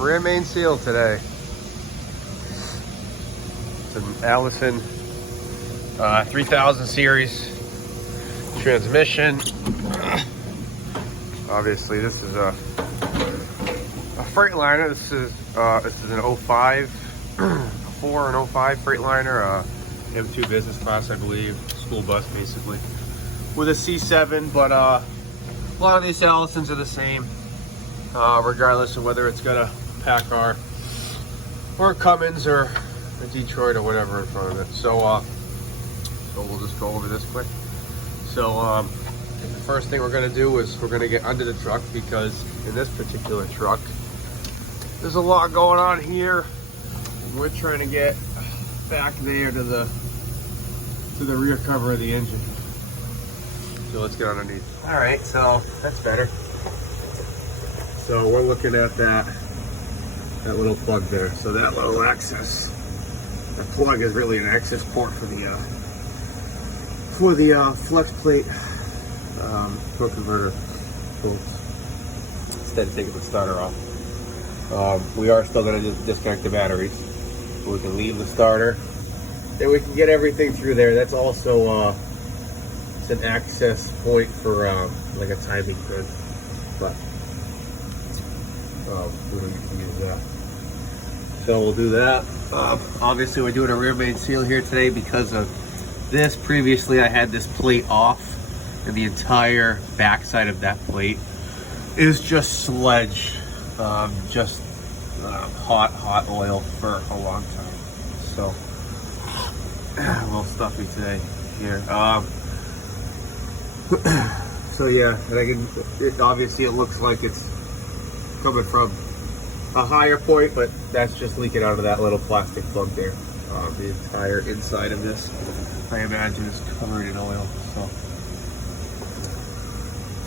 rear main seal today. It's an Allison 3000 series transmission. Obviously, this is a Freightliner. This is an 05, 4 and 05 Freightliner, M2 business class, I believe, school bus basically, with a C7. But a lot of these Allisons are the same, regardless of whether it's got a Packard or a Cummins or a Detroit or whatever in front of it. So we'll just go over this quick. So the first thing we're gonna do is we're gonna get under the truck, because in this particular truck, there's a lot going on here. We're trying to get back there to the rear cover of the engine. So let's get underneath. All right, so that's better. So we're looking at that little plug there. So that little access, the plug is really an access port for the flex plate torque converter bolts. Instead of taking the starter off. We are still going to just disconnect the batteries. We can leave the starter. Then we can get everything through there. That's also it's an access point for like a timing grid. But we don't use that. So we'll do that. Obviously, we're doing a rear main seal here today because of this. Previously, I had this plate off, and the entire backside of that plate is just sledge. Just hot oil for a long time. So a little stuffy today here. So yeah, and obviously it looks like it's coming from a higher point, but that's just leaking out of that little plastic plug there. The entire inside of this, I imagine, is covered in oil.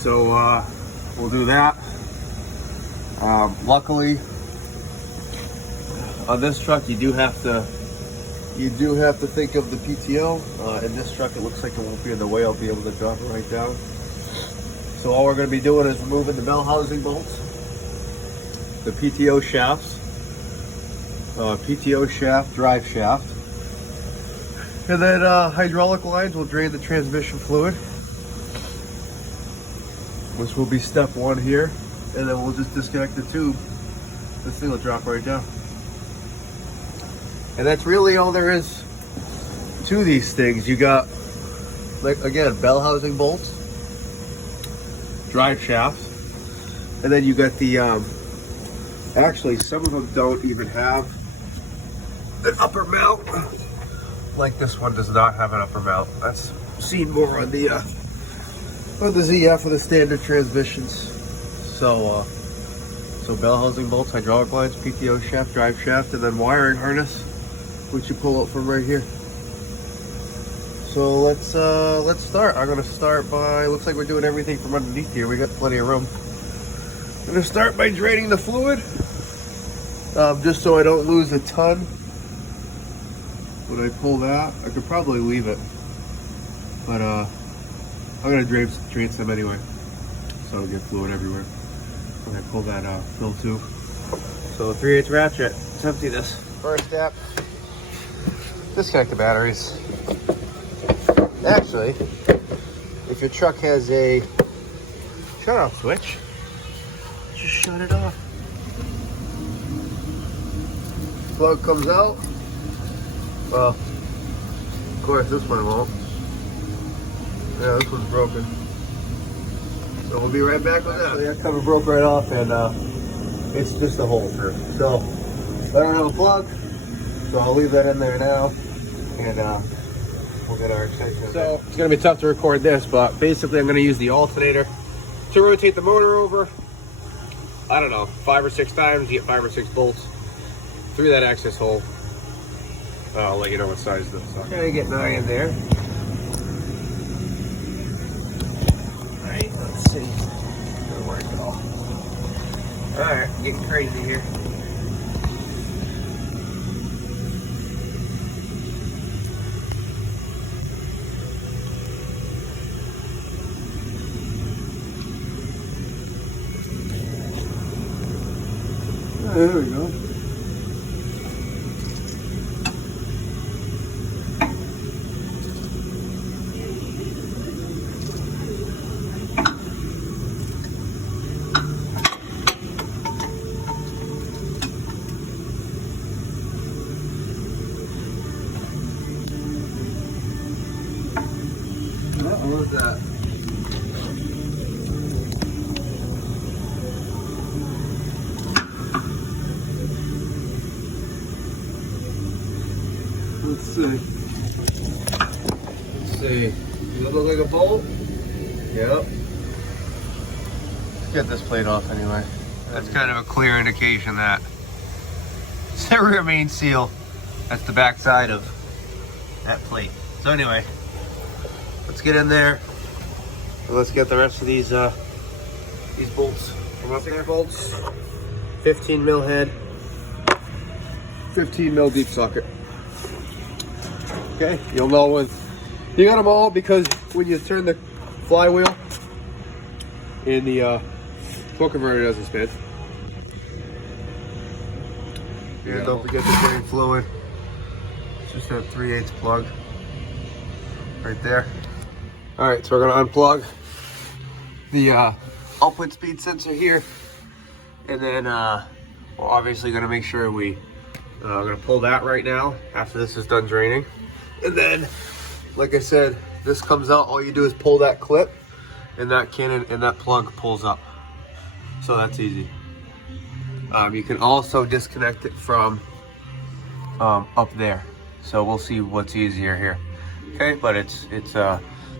So we'll do that. Luckily, on this truck, you do have to think of the PTO. In this truck, it looks like it won't be in the way. I'll be able to drop it right down. So all we're going to be doing is removing the bell housing bolts, the PTO shafts, PTO shaft, drive shaft, and then hydraulic lines will drain the transmission fluid, which will be step one here. And then we'll just disconnect the tube. This thing will drop right down. And that's really all there is to these things. You got, like, again, bell housing bolts, drive shafts, and then you got the, actually some of them don't even have an upper mount. Like this one does not have an upper mount. That's seen more on the ZF or the standard transmissions. So bell housing bolts, hydraulic lines, PTO shaft, drive shaft, and then wiring harness, which you pull out from right here. So let's start. I'm gonna start by, looks like we're doing everything from underneath here. We got plenty of room. I'm gonna start by draining the fluid, just so I don't lose a ton. When I pull that, I could probably leave it, but I'm gonna drain some anyway, so I don't get fluid everywhere. When I pull that fill tube. So 3/8 ratchet, let's empty this. First step, disconnect the batteries. Actually, if your truck has a shut-off switch, just shut it off. Plug comes out. Well, of course this one won't. Yeah, this one's broken. So we'll be right back with that. So that cover broke right off, and it's just a hole through. So I don't have a plug, so I'll leave that in there now, and we'll get our extension. So it's gonna be tough to record this, but basically I'm gonna use the alternator to rotate the motor over. I don't know, 5 or 6 times. You get 5 or 6 bolts through that access hole. I'll let you know what size this is. Okay, get 9 in there. Let's see where it go. Alright, getting crazy here. There we go. What was that? Let's see. Let's see. Does it look like a bolt? Yep. Let's get this plate off anyway. That's kind of a clear indication that it's the rear main seal. That's the back side of that plate. So anyway, let's get in there. Let's get the rest of these bolts from up there. Bolts. 15 mil head, 15 mil deep socket. Okay, you'll know when you got them all, because when you turn the flywheel and the torque converter doesn't spin. And don't forget the drain fluid. It's just a 3/8 plug right there. All right, so we're gonna unplug the output speed sensor here, and then we're obviously gonna make sure we're gonna pull that right now after this is done draining. And then, like I said, this comes out, all you do is pull that clip, and that cannon and that plug pulls up. So that's easy. You can also disconnect it from up there. So we'll see what's easier here. Okay, but it's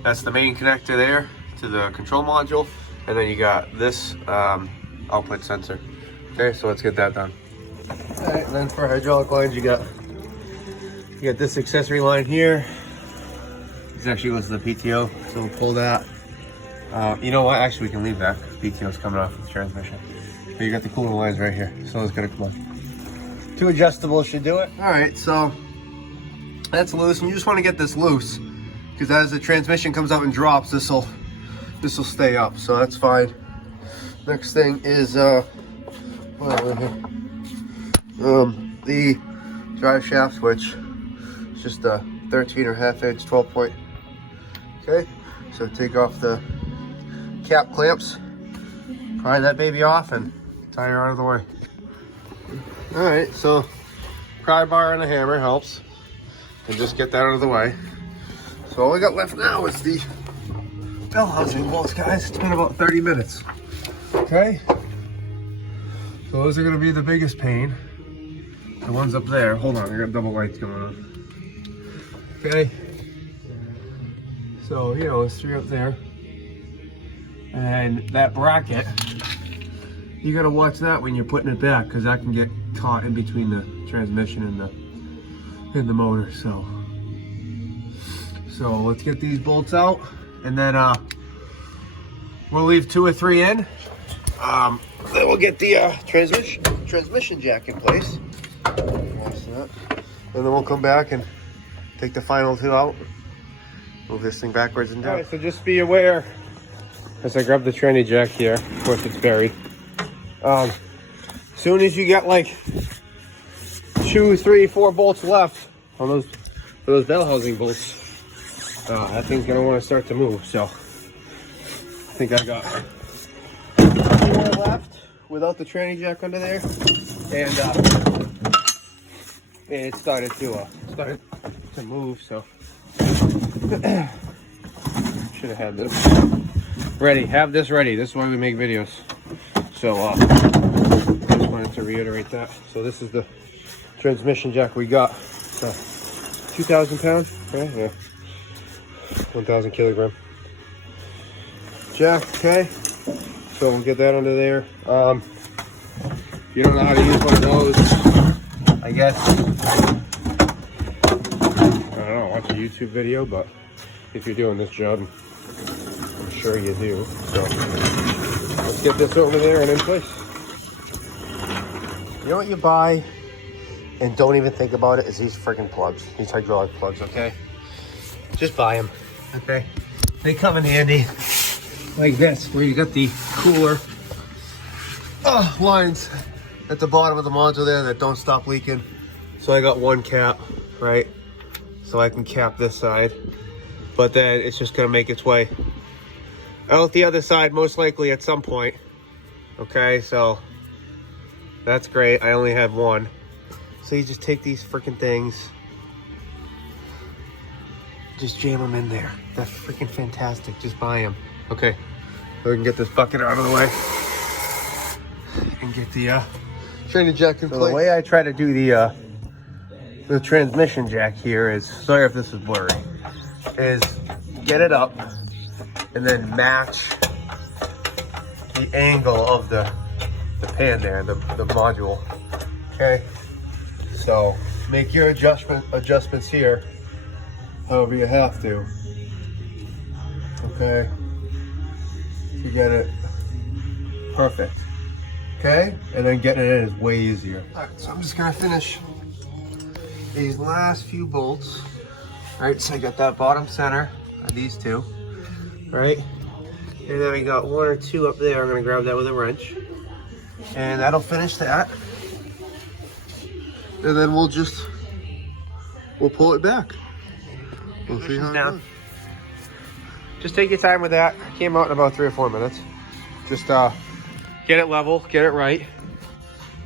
that's the main connector there to the control module, and then you got this output sensor. Okay, so let's get that done. All right, and then for hydraulic lines, you got this accessory line here. This actually goes to the PTO, so we'll pull that. You know what? Actually, we can leave that. PTO's coming off the transmission. But you got the cooling lines right here, so it's gonna come on. 2 adjustables should do it. All right, so that's loose, and you just want to get this loose, because as the transmission comes out and drops, this will stay up, so that's fine. Next thing is the drive shaft switch. It's just a 13.5 inch 12 point. Okay, so take off the cap clamps, pry that baby off, and tie her out of the way. All right, so pry bar and a hammer helps, and just get that out of the way. So all we got left now is the bell housing bolts, guys. It's been about 30 minutes. Okay, so those are going to be the biggest pain. The ones up there. Hold on, I got double lights going on. Okay, so you know, it's 3 up there, and that bracket, you got to watch that when you're putting it back, because that can get caught in between the transmission and the motor. So let's get these bolts out, and then we'll leave 2 or 3 in. Then we'll get the transmission jack in place. And then we'll come back and take the final 2 out. Move this thing backwards and down. All right, so just be aware, as I grab the tranny jack here, of course it's buried. As soon as you get like 2, 3, 4 bolts left on those bell housing bolts, that thing's gonna want to start to move. So I think I got 4 left without the tranny jack under there, and it started to move. So should have had this ready. Have this ready. This is why we make videos. So just wanted to reiterate that. So this is the transmission jack we got. So 2,000 pounds, right? Yeah. 1,000 kilogram jack. Okay, so we'll get that under there. If you don't know how to use one of those, I guess, I don't know, watch a YouTube video, but if you're doing this job, I'm sure you do. So let's get this over there and in place. You know what you buy and don't even think about it is these freaking plugs, these hydraulic plugs, okay? Just buy them, okay? They come in handy like this, where you got the cooler lines at the bottom of the module there that don't stop leaking. So I got one cap, right? So I can cap this side, but then it's just gonna make its way out the other side, most likely at some point. Okay, so that's great. I only have one. So you just take these freaking things, just jam them in there. That's freaking fantastic. Just buy them. Okay, so we can get this bucket out of the way and get the training jack in place. So the way I try to do the transmission jack here is, sorry if this is blurry, is get it up and then match the angle of the pan there, the module. Okay, so make your adjustments here however you have to. Okay, to get it perfect. Okay, and then getting it in is way easier. All right, so I'm just gonna finish these last few bolts. All right, so I got that bottom center of these two, right? And then I got one or two up there. I'm gonna grab that with a wrench, and that'll finish that. And then we'll pull it back. We'll see how it goes. Just take your time with that. Came out in about 3 or 4 minutes. Just get it level, get it right,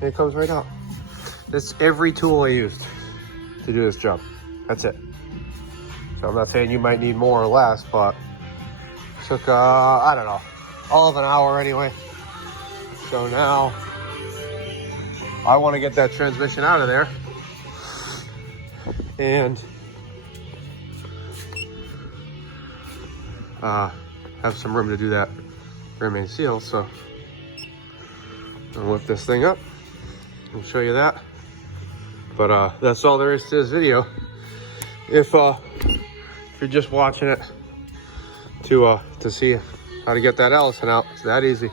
and it comes right out. That's every tool I used to do this job. That's it. So I'm not saying you might need more or less, but it took, I don't know, all of an hour anyway. So now I want to get that transmission out of there and have some room to do that rim and seal. So I'll lift this thing up and show you that. But that's all there is to this video. If you're just watching it to see how to get that Allison out, it's that easy.